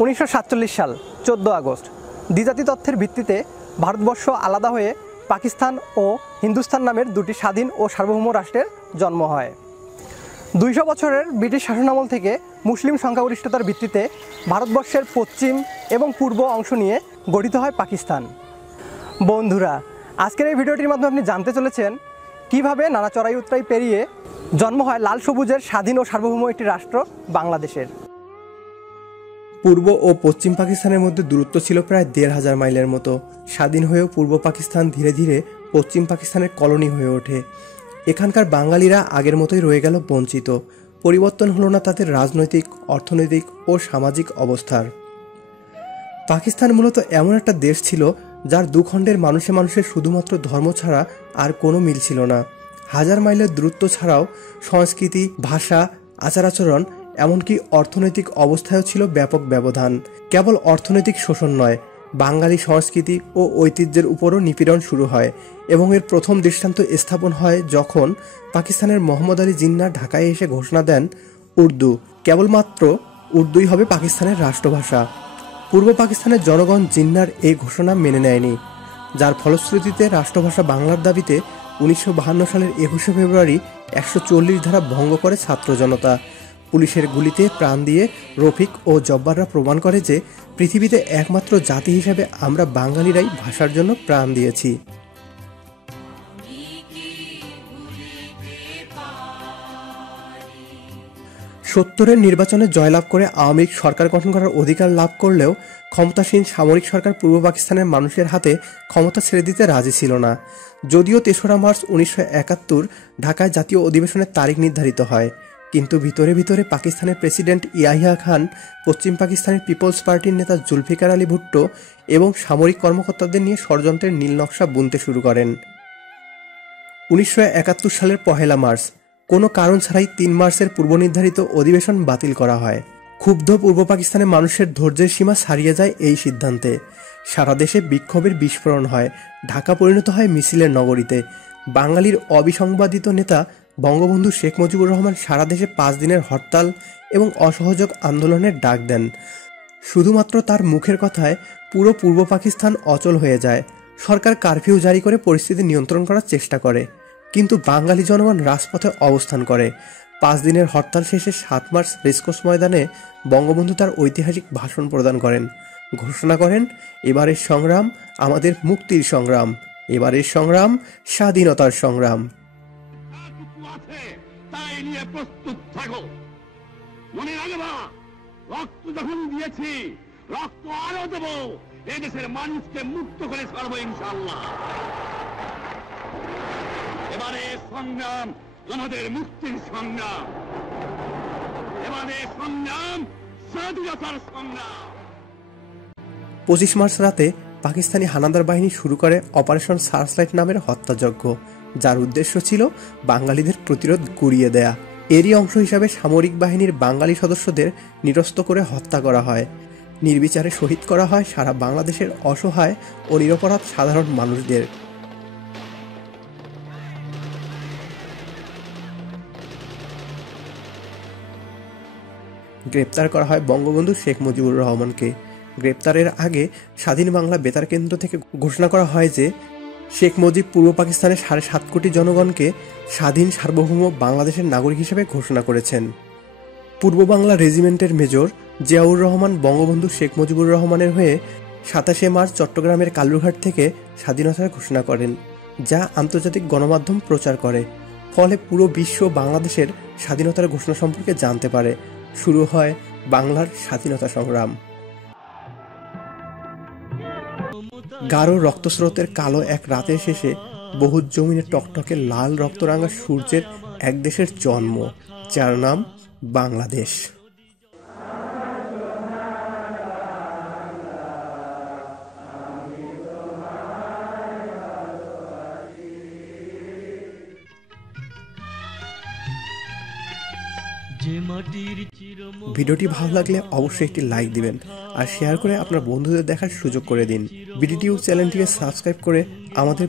1947 সাল 14 আগস্ট দ্বিজাতি তথ্যের ভিত্তিতে ভারতবর্ষ আলাদা হয়ে পাকিস্তান ও হিন্দুস্তান নামের দুটি স্বাধীন ও সার্বভৌম রাষ্ট্রের জন্ম হয়। 200 বছরের ব্রিটিশ শাসনামল থেকে মুসলিম সংখ্যাগরিষ্ঠতার ভিত্তিতে ভারতবর্ষের পশ্চিম এবং পূর্ব অংশ নিয়ে গঠিত হয় পাকিস্তান। বন্ধুরা, আজকের এই ভিডিওটির মাধ্যমে আপনি জানতে চলেছেন কিভাবে নানা চড়াই উতরাই পেরিয়ে জন্ম হয় লাল সবুজের স্বাধীন ও সার্বভৌম একটি রাষ্ট্র বাংলাদেশের। পূর্ব ও পশ্চিম পাকিস্তানের মধ্যে দূরত্ব ছিল প্রায় 1500 মাইলের মতো। স্বাধীন হয়েও পূর্ব পাকিস্তান ধীরে ধীরে পশ্চিম পাকিস্তানের কলোনি হয়ে ওঠে। এখানকার বাঙালিরা আগের মতোই রয়ে গেল বঞ্চিত। পরিবর্তন হলো না তাদের রাজনৈতিক, অর্থনৈতিক ও সামাজিক অবস্থার। পাকিস্তান মূলত এমন একটা দেশ ছিল যার দুখণ্ডের মানুষের শুধুমাত্র ধর্ম ছাড়া আর কোনো মিল ছিল না। 1000 মাইলের দূরত্ব ছাড়াও সংস্কৃতি, ভাষা, আচার আচরণ এমনকি অর্থনৈতিক অবস্থায়ও ছিল ব্যাপক ব্যবধান। কেবল অর্থনৈতিক শোষণ নয়, বাঙালি সংস্কৃতি ও ঐতিহ্যের উপরও নিপীড়ন শুরু হয় এবং এর প্রথম দৃষ্টান্ত স্থাপন হয় যখন পাকিস্তানের মোহাম্মদ আলী জিন্না ঢাকায় এসে ঘোষণা দেন উর্দু, কেবলমাত্র উর্দুই হবে পাকিস্তানের রাষ্ট্রভাষা। পূর্ব পাকিস্তানের জনগণ জিন্নার এই ঘোষণা মেনে নেয়নি, যার ফলশ্রুতিতে রাষ্ট্রভাষা বাংলার দাবিতে 1952 সালের 21শে ফেব্রুয়ারি 140 ধারা ভঙ্গ করে ছাত্র জনতা। পুলিশের গুলিতে প্রাণ দিয়ে রফিক ও জব্বাররা প্রমাণ করে যে পৃথিবীতে একমাত্র জাতি হিসেবে আমরা বাঙালিরাই ভাষার জন্য প্রাণ দিয়েছি। 70-এর নির্বাচনে জয়লাভ করে আওয়ামী লীগ সরকার গঠন করার অধিকার লাভ করলেও ক্ষমতাসীন সামরিক সরকার পূর্ব পাকিস্তানের মানুষের হাতে ক্ষমতা ছেড়ে দিতে রাজি ছিল না। যদিও 3রা মার্চ 1971 ঢাকায় জাতীয় অধিবেশনের তারিখ নির্ধারিত হয়, কিন্তু ভিতরে ভিতরে পাকিস্তানের প্রেসিডেন্ট ইয়াহিয়া খান, পশ্চিম পাকিস্তানের পিপলস পার্টির নেতা জুলফিকার আলী ভুট্টো এবং সামরিক কর্মকর্তাদের নিয়ে ষড়যন্ত্রের নীলনকশা বুনতে শুরু করেন। 1971 সালের 1 মার্চ কোনো কারণ ছাড়াই 3 মার্চের পূর্বনির্ধারিত অধিবেশন বাতিল করা হয়। ক্ষুব্ধ পূর্ব পাকিস্তানের মানুষের ধৈর্যের সীমা ছাড়িয়ে যায় এই সিদ্ধান্তে। সারা দেশে বিক্ষোভের বিস্ফোরণ হয়, ঢাকা পরিণত হয় মিছিলের নগরীতে। বাঙালির অবিসংবাদিত নেতা বঙ্গবন্ধু শেখ মুজিবুর রহমান সারা দেশে 5 দিনের হরতাল এবং অসহযোগ আন্দোলনের ডাক দেন। শুধুমাত্র তার মুখের কথায় পুরো পূর্ব পাকিস্তান অচল হয়ে যায়। সরকার কারফিউ জারি করে পরিস্থিতি নিয়ন্ত্রণ করার চেষ্টা করে, কিন্তু বাঙালি জনগণ রাজপথে অবস্থান করে। 5 দিনের হরতাল শেষে 7 মার্চ রেসকোর্স ময়দানে বঙ্গবন্ধু তার ঐতিহাসিক ভাষণ প্রদান করেন। ঘোষণা করেন, এবারের সংগ্রাম আমাদের মুক্তির সংগ্রাম, এবারের সংগ্রাম স্বাধীনতার সংগ্রাম। তাই নিয়ে প্রস্তুত থাকো, মনে রাখবা রক্ত যখন দিয়েছি রক্ত আরো দেব, এদেশের মানুষকে মুক্ত করে ছাড়বো ইনশাআল্লাহ। এবারে সংগ্রাম আমাদের মুক্তির সংগ্রাম, এবারে সংগ্রাম স্বাধীনতার সংগ্রাম। 25 মার্চ রাতে পাকিস্তানি হানাদার বাহিনী শুরু করে অপারেশন সার্চলাইট নামের হত্যাযজ্ঞ, যার উদ্দেশ্য ছিল বাঙালিদের প্রতিরোধ গুড়িয়ে দেয়া। এরই অংশ হিসাবে সামরিক বাহিনীর বাঙালি সদস্যদের নিরস্ত করে হত্যা করা হয়। নির্বিচারে শহীদ করা হয় সারা বাংলাদেশের অসহায় ও নিরপরাধ সাধারণ মানুষদের। গ্রেপ্তার করা হয় বঙ্গবন্ধু শেখ মুজিবুর রহমানকে। গ্রেপ্তারের আগে স্বাধীন বাংলা বেতার কেন্দ্র থেকে ঘোষণা করা হয় যে শেখ মুজিব পূর্ব পাকিস্তানের 7.5 কোটি জনগণকে স্বাধীন সার্বভৌম বাংলাদেশের নাগরিক হিসেবে ঘোষণা করেছেন। পূর্ব বাংলা রেজিমেন্টের মেজর জিয়াউর রহমান বঙ্গবন্ধু শেখ মুজিবুর রহমানের হয়ে 27 মার্চ চট্টগ্রামের কালুরঘাট থেকে স্বাধীনতার ঘোষণা করেন, যা আন্তর্জাতিক গণমাধ্যম প্রচার করে। ফলে পুরো বিশ্ব বাংলাদেশের স্বাধীনতার ঘোষণা সম্পর্কে জানতে পারে। শুরু হয় বাংলার স্বাধীনতা সংগ্রাম। গাঢ় রক্তস্রোতের কালো এক রাতের শেষে বহু জমিনে টকটকে লাল রক্তরাঙা সূর্যের এক দেশের জন্ম, যার নাম বাংলাদেশ। ভিডিওটি ভালো লাগলে অবশ্যই একটি লাইক দিবেন আর শেয়ার করে আপনার বন্ধুদের দেখার সুযোগ করে দিন। বিডি টিউব চ্যানেলটিকে সাবস্ক্রাইব করে আমাদের